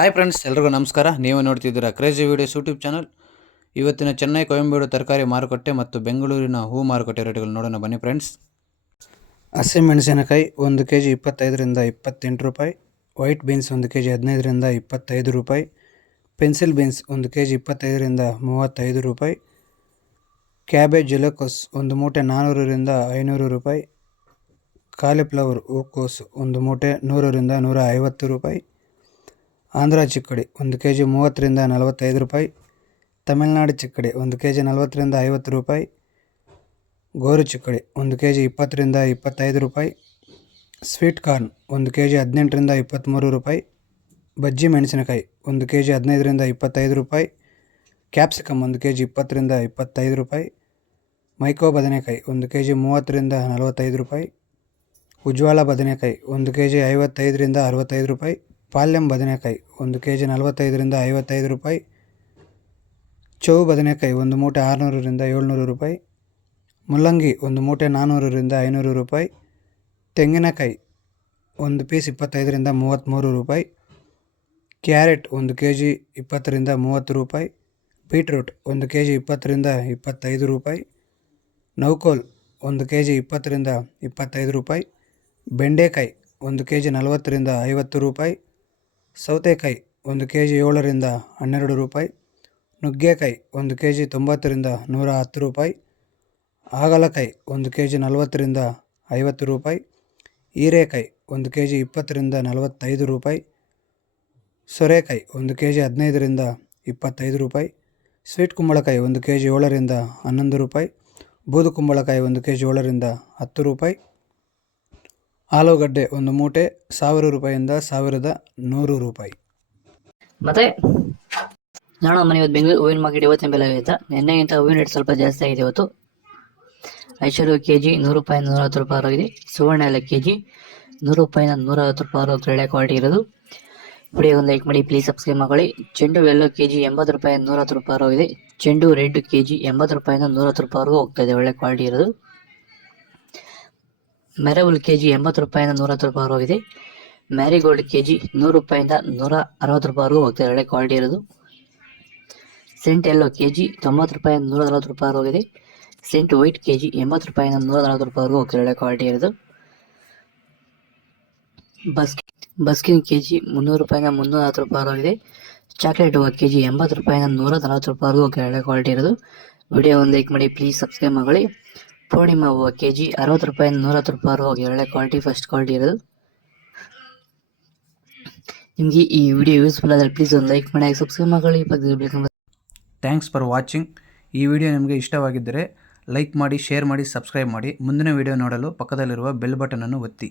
Hi friends, ಎಲ್ರಿಗೂ ನಮಸ್ಕಾರ. ನೀವು ನೋಡ್ತಿದ್ದೀರಾ ಕ್ರೇಜಿ ವಿಡಿಯೋಸ್ ಯೂಟ್ಯೂಬ್ ಚಾನಲ್. ಇವತ್ತಿನ ಚೆನ್ನೈ ಕೊಯಂಬೇಡು ತರಕಾರಿ ಮಾರುಕಟ್ಟೆ ಮತ್ತು ಬೆಂಗಳೂರಿನ ಹೂ ಮಾರುಕಟ್ಟೆ ರೇಟ್ಗಳು ನೋಡೋಣ ಬನ್ನಿ ಫ್ರೆಂಡ್ಸ್. ಹಸಿಮೆಣಸಿನಕಾಯಿ 1 kg 25ರಿಂದ 28 ರೂಪಾಯಿ. ವೈಟ್ ಬೀನ್ಸ್ 1 kg 15ರಿಂದ 25 ರೂಪಾಯಿ. ಪೆನ್ಸಿಲ್ ಬೀನ್ಸ್ 1 kg 25ರಿಂದ 35 ರೂಪಾಯಿ. ಕ್ಯಾಬೇಜ್ ಎಲೆಕೋಸ್ 1 ಮೂಟೆ 400ರಿಂದ 500 ರೂಪಾಯಿ. ಕಾಲಿಫ್ಲವರ್ ಹೂಕೋಸು 1 ಮೂಟೆ 100ರಿಂದ 150 ರೂಪಾಯಿ. ಆಂಧ್ರ ಚಿಕ್ಕಡಿ 1 kg 30ರಿಂದ 45 ರೂಪಾಯಿ. ತಮಿಳುನಾಡು ಚಿಕ್ಕಡಿ 1 kg 40ರಿಂದ 50 ರೂಪಾಯಿ. ಗೋರು ಚಿಕ್ಕಡಿ 1 kg 20ರಿಂದ 25 ರೂಪಾಯಿ. ಸ್ವೀಟ್ ಕಾರ್ನ್ 1 kg 18ರಿಂದ 23 ರೂಪಾಯಿ. ಬಜ್ಜಿ ಮೆಣಸಿನಕಾಯಿ 1 kg 15ರಿಂದ 25 ರೂಪಾಯಿ. ಕ್ಯಾಪ್ಸಿಕಮ್ 1 kg 20ರಿಂದ 25 ರೂಪಾಯಿ. ಮೈಕೋ ಬದನೆಕಾಯಿ 1 kg 30ರಿಂದ 45 ರೂಪಾಯಿ. ಉಜ್ವಾಲ ಬದನೆಕಾಯಿ 1 kg 55ರಿಂದ 65 ರೂಪಾಯಿ. ಪಾಲ್ಯಂ ಬದನೆಕಾಯಿ 1 kg 45ರಿಂದ 55 ರೂಪಾಯಿ. ಚೌ ಬದನೆಕಾಯಿ 1 ಮೂಟೆ 600ರಿಂದ 700 ರೂಪಾಯಿ. ಮುಲ್ಲಂಗಿ 1 ಮೂಟೆ 400ರಿಂದ 500 ರೂಪಾಯಿ. ತೆಂಗಿನಕಾಯಿ 1 ಪೀಸ್ 25ರಿಂದ 33 ರೂಪಾಯಿ. ಕ್ಯಾರೆಟ್ 1 kg 20ರಿಂದ 30 ರೂಪಾಯಿ. ಬೀಟ್ರೂಟ್ 1 kg 20ರಿಂದ 25 ರೂಪಾಯಿ. ನೌಕೋಲ್ 1 kg 20ರಿಂದ 25 ರೂಪಾಯಿ. ಬೆಂಡೆಕಾಯಿ 1 kg 40ರಿಂದ 50 ರೂಪಾಯಿ. ಸೌತೆಕಾಯಿ 1 kg 7ರಿಂದ 12 ರೂಪಾಯಿ. ನುಗ್ಗೆಕಾಯಿ 1 kg 90ರಿಂದ 110 ರೂಪಾಯಿ. ಹಾಗಲಕಾಯಿ 1 kg 40ರಿಂದ 50 ರೂಪಾಯಿ. ಹೀರೆಕಾಯಿ 1 kg 20ರಿಂದ 45 ರೂಪಾಯಿ. ಸೋರೆಕಾಯಿ 1 kg 15ರಿಂದ 25 ರೂಪಾಯಿ. ಸ್ವೀಟ್ ಕುಂಬಳಕಾಯಿ 1 kg 7ರಿಂದ 11 ರೂಪಾಯಿ. ಬೂದು ಕುಂಬಳಕಾಯಿ 1 kg 7ರಿಂದ 10 ರೂಪಾಯಿ. ಆಲೂಗಡ್ಡೆ 1 ಮೂಟೆ 1000 ರೂಪಾಯಿಂದ 1100 ರೂಪಾಯಿ. ಮತ್ತೆ ನೋಡೋಣ ಮನೆ ಇವತ್ತು ಬೆಂಗಳೂರು ಹೂವಿನ ಮಾರ್ಕೆಟ್ ಇವತ್ತಿನ ಬೆಲೆ ಆಗಿದೆ. ನಿನ್ನೆಗಿಂತ ಹೂವಿನ ರೇಟ್ ಸ್ವಲ್ಪ ಜಾಸ್ತಿ ಆಗಿದೆ ಇವತ್ತು. ಐಶ್ವರ್ಯ kg 100 ರೂಪಾಯಿಂದ 110 ರೂಪಾಯಿ ಆಗಿದೆ. ಸುವರ್ಣ ಎಲ್ಲ kg 100 ರೂಪಾಯಿಂದ 150 ರೂಪಾಯಿ ಒಳ್ಳೆ ಕ್ವಾಲಿಟಿ ಇರೋದು. ವಿಡಿಯೋ ಒಂದು ಲೈಕ್ ಮಾಡಿ, ಪ್ಲೀಸ್ ಸಬ್ಸ್ಕ್ರೈಬ್ ಮಾಡಿ. ಚೆಂಡು ಎಲ್ಲೋ kg 80 ರೂಪಾಯಿಂದ 110 ರೂಪಾಯಿ ಆಗಿದೆ. ಚೆಂಡು ರೆಡ್ kg 80 ರೂಪಾಯಿಂದ 110 ರೂಪಾಯಿವರೆಗೂ ಹೋಗ್ತಾ ಇದೆ, ಒಳ್ಳೆ ಕ್ವಾಲಿಟಿ ಇರೋದು. ಮೆರವಲ್ kg 80 ರೂಪಾಯಿಂದ 110 ರೂಪಾಯಿ ಹೋಗಿದೆ. ಮ್ಯಾರಿಗೋಲ್ಡ್ kg 100 ರೂಪಾಯಿಂದ 160 ರೂಪಾಯಿವರೆಗೂ ಹೋಗ್ತಾ ಇದೆ, ಒಳ್ಳೆ ಕ್ವಾಲಿಟಿ ಇರೋದು. ಸೆಂಟ್ ಎಲ್ಲೋ kg 90 ರೂಪಾಯಿಂದ 140 ರೂಪಾಯಿ ಹೋಗಿದೆ. ಸೆಂಟ್ ವೈಟ್ kg 80 ರೂಪಾಯಿಂದ 140 ರೂಪಾಯಿವರೆಗೂ ಹೋಗ್ತಾ ಒಳ್ಳೆ ಕ್ವಾಲಿಟಿ ಇರೋದು. ಬಸ್ಕಿನ್ kg 300 ರೂಪಾಯಿಂದ 340 ರೂಪಾಯಿ ಹೋಗಿದೆ. ಚಾಕ್ಲೇಟ್ ಹೂವು kg 80 ರೂಪಾಯಿಂದ 140 ರೂಪಾಯಿವರೆಗೂ ಹೋಗ್ತಾ ಒಳ್ಳೆ ಕ್ವಾಲಿಟಿ ಇರೋದು. ವಿಡಿಯೋ ಒಂದು ಲೈಕ್ ಮಾಡಿ, ಪ್ಲೀಸ್ ಸಬ್ಸ್ಕ್ರೈಬ್ ಮಾಡಿ. ಪೂರ್ಣಿಮಾ ಹೂವು kg 60 ರೂಪಾಯಿಂದ 110 ರೂಪಾಯಿ ಹೋಗಿ ಒಳ್ಳೆ ಕ್ವಾಲಿಟಿ, ಫಸ್ಟ್ ಕ್ವಾಲಿಟಿ ಇರೋದು. ನಿಮಗೆ ಈ ವಿಡಿಯೋ ಯೂಸ್ಫುಲ್ ಆದರೆ ಪ್ಲೀಸ್ ಒಂದು ಲೈಕ್ ಮಾಡಿ, ಸಬ್ಸ್ಕ್ರೈಬ್ ಮಾಡಿ. Thanks for watching. ಈ ವಿಡಿಯೋ ನಿಮಗೆ ಇಷ್ಟವಾಗಿದ್ದರೆ ಲೈಕ್ ಮಾಡಿ, ಶೇರ್ ಮಾಡಿ, ಸಬ್ಸ್ಕ್ರೈಬ್ ಮಾಡಿ. ಮುಂದಿನ ವಿಡಿಯೋ ನೋಡಲು ಪಕ್ಕದಲ್ಲಿರುವ ಬೆಲ್ ಬಟನನ್ನು ಒತ್ತಿ.